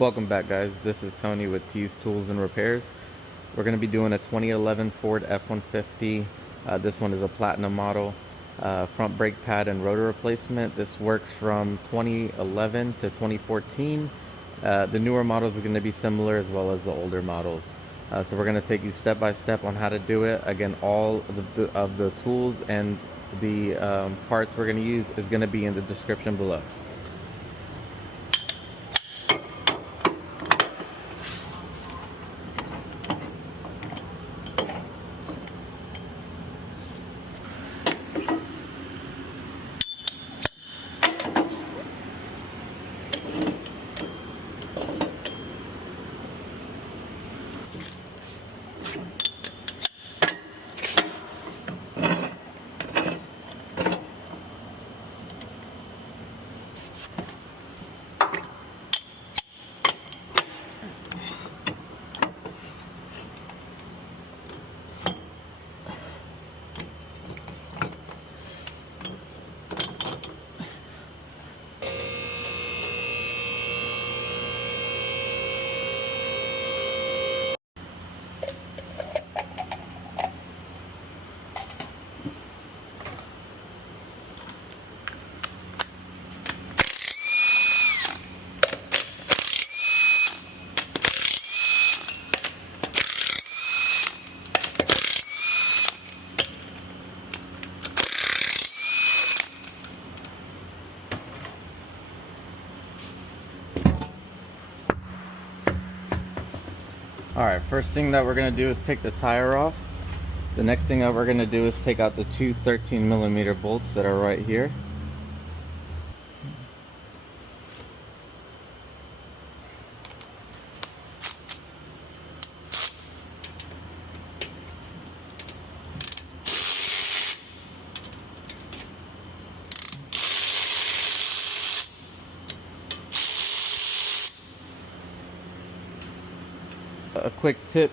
Welcome back, guys. This is Tony with T's Tools and Repairs. We're going to be doing a 2011 Ford F-150. This one is a platinum model. Front brake pad and rotor replacement. This works from 2011 to 2014. The newer models are going to be similar, as well as the older models. So we're going to take you step by step on how to do it. Again, all of the tools and the parts we're going to use is going to be in the description below. Alright, first thing that we're going to do is take the tire off. The next thing that we're going to do is take out the two 13mm bolts that are right here. A quick tip,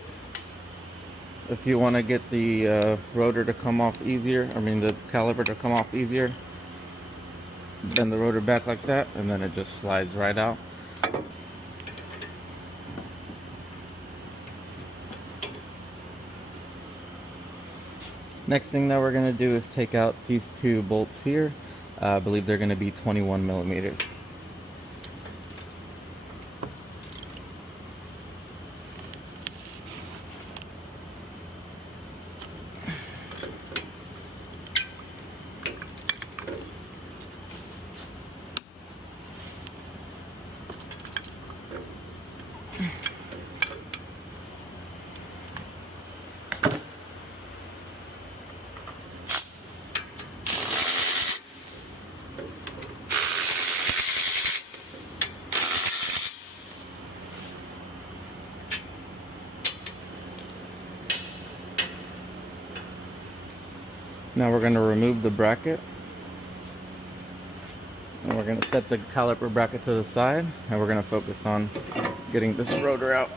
if you want to get the rotor to come off easier, the caliper to come off easier, bend the rotor back like that, and then it just slides right out. Next thing that we're going to do is take out these two bolts here. I believe they're going to be 21mm. Now we're going to remove the bracket, and we're going to set the caliper bracket to the side, and we're going to focus on getting this rotor out.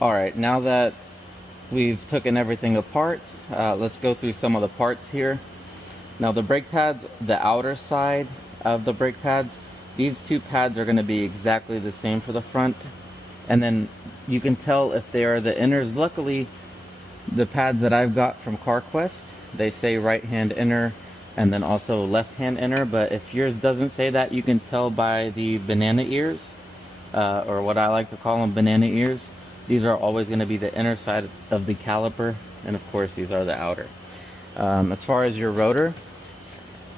Alright, now that we've taken everything apart, let's go through some of the parts here. Now the brake pads, the outer side of the brake pads, these two pads are going to be exactly the same for the front. And then you can tell if they are the inners. Luckily, the pads that I've got from Carquest, they say right hand inner and then also left hand inner. But if yours doesn't say that, you can tell by the banana ears, or what I like to call them, banana ears. These are always going to be the inner side of the caliper, and of course these are the outer. As far as your rotor,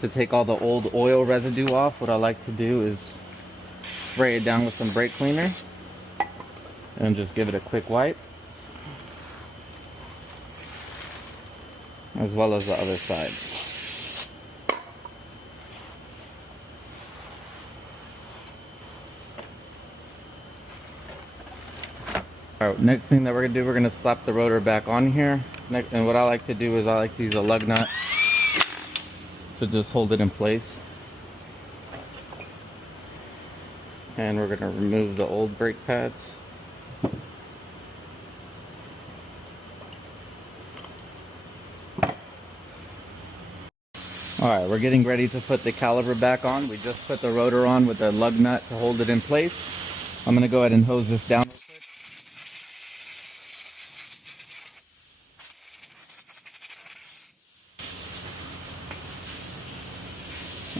to take all the old oil residue off, what I like to do is spray it down with some brake cleaner and just give it a quick wipe, as well as the other side. Alright, next thing that we're going to do, we're going to slap the rotor back on here. And what I like to do is I like to use a lug nut to just hold it in place. And we're going to remove the old brake pads. Alright, we're getting ready to put the caliper back on. We just put the rotor on with a lug nut to hold it in place. I'm going to go ahead and hose this down real quick.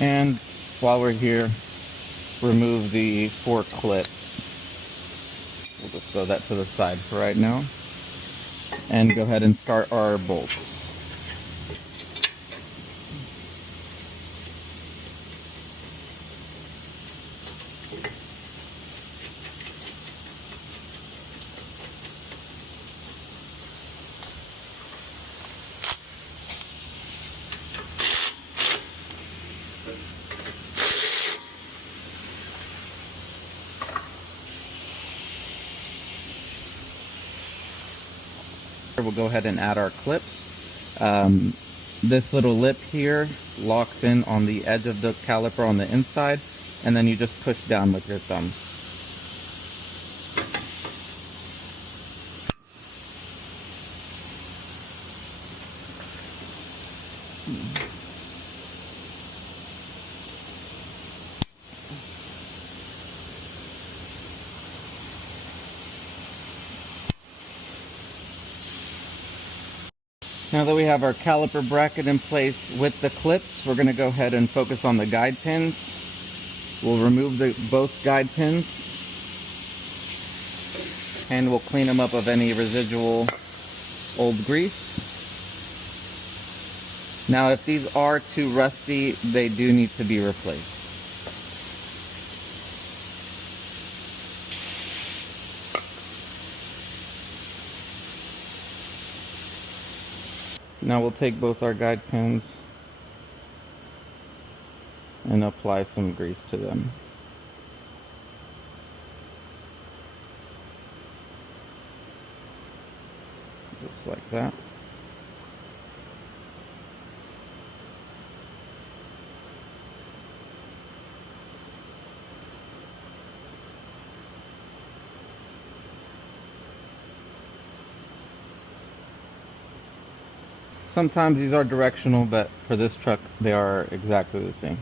And while we're here, remove the 4 clips. We'll just throw that to the side for right now. And go ahead and start our bolts. We'll go ahead and add our clips. This little lip here locks in on the edge of the caliper on the inside, and then you just push down with your thumb. Now that we have our caliper bracket in place with the clips, we're going to go ahead and focus on the guide pins. We'll remove both guide pins and we'll clean them up of any residual old grease. Now if these are too rusty, they do need to be replaced. Now we'll take both our guide pins and apply some grease to them. Just like that. Sometimes these are directional, but for this truck, they are exactly the same.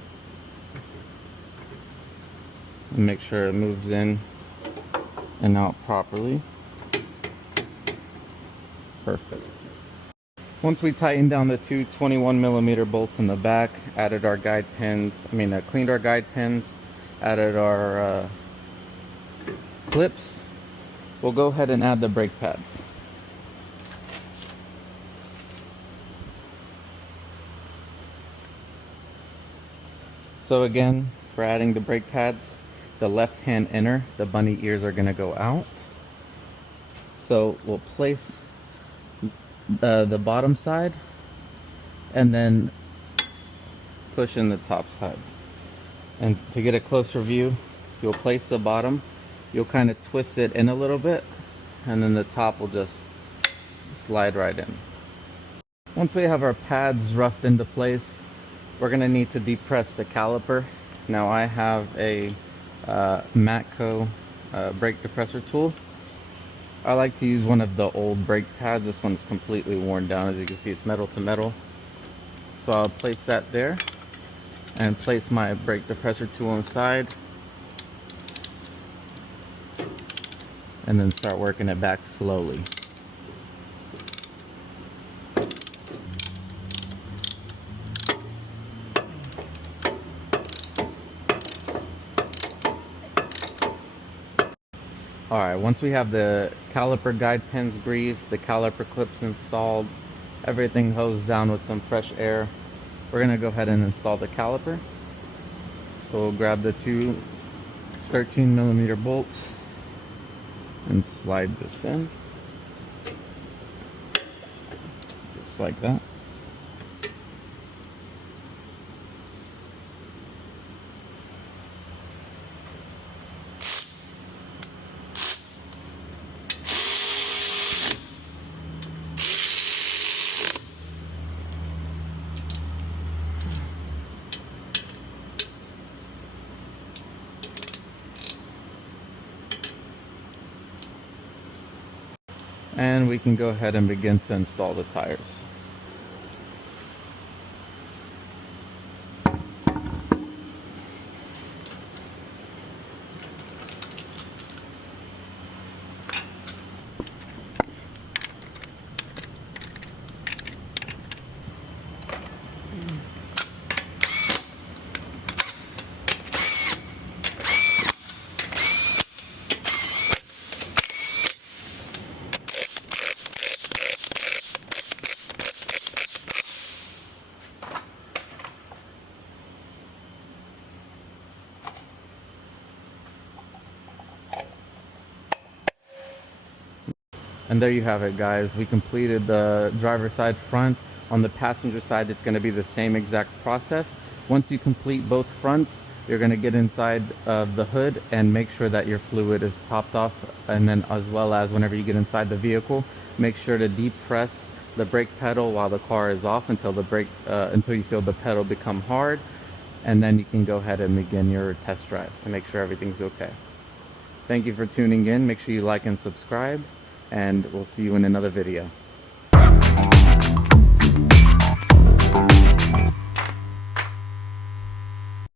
And make sure it moves in and out properly. Perfect. Once we tightened down the two 21mm bolts in the back, added our guide pins, cleaned our guide pins, added our clips, we'll go ahead and add the brake pads. So again, for adding the brake pads, the left hand inner, the bunny ears are going to go out. So we'll place the bottom side and then push in the top side. And to get a closer view, you'll place the bottom, you'll kind of twist it in a little bit, and then the top will just slide right in. Once we have our pads roughed into place, we're going to need to depress the caliper. Now I have a Matco brake depressor tool. I like to use one of the old brake pads. This one's completely worn down. As you can see, it's metal to metal. So I'll place that there and place my brake depressor tool inside and then start working it back slowly. Alright, once we have the caliper guide pins greased, the caliper clips installed, everything hosed down with some fresh air, we're going to go ahead and install the caliper. So we'll grab the two 13mm bolts and slide this in, just like that. And we can go ahead and begin to install the tires. And there you have it, guys. We completed the driver's side front. On the passenger side, it's going to be the same exact process. Once you complete both fronts, you're going to get inside of the hood and make sure that your fluid is topped off. And then as well as whenever you get inside the vehicle, make sure to depress the brake pedal while the car is off until until you feel the pedal become hard. And then you can go ahead and begin your test drive to make sure everything's okay. Thank you for tuning in. Make sure you like and subscribe, and we'll see you in another video.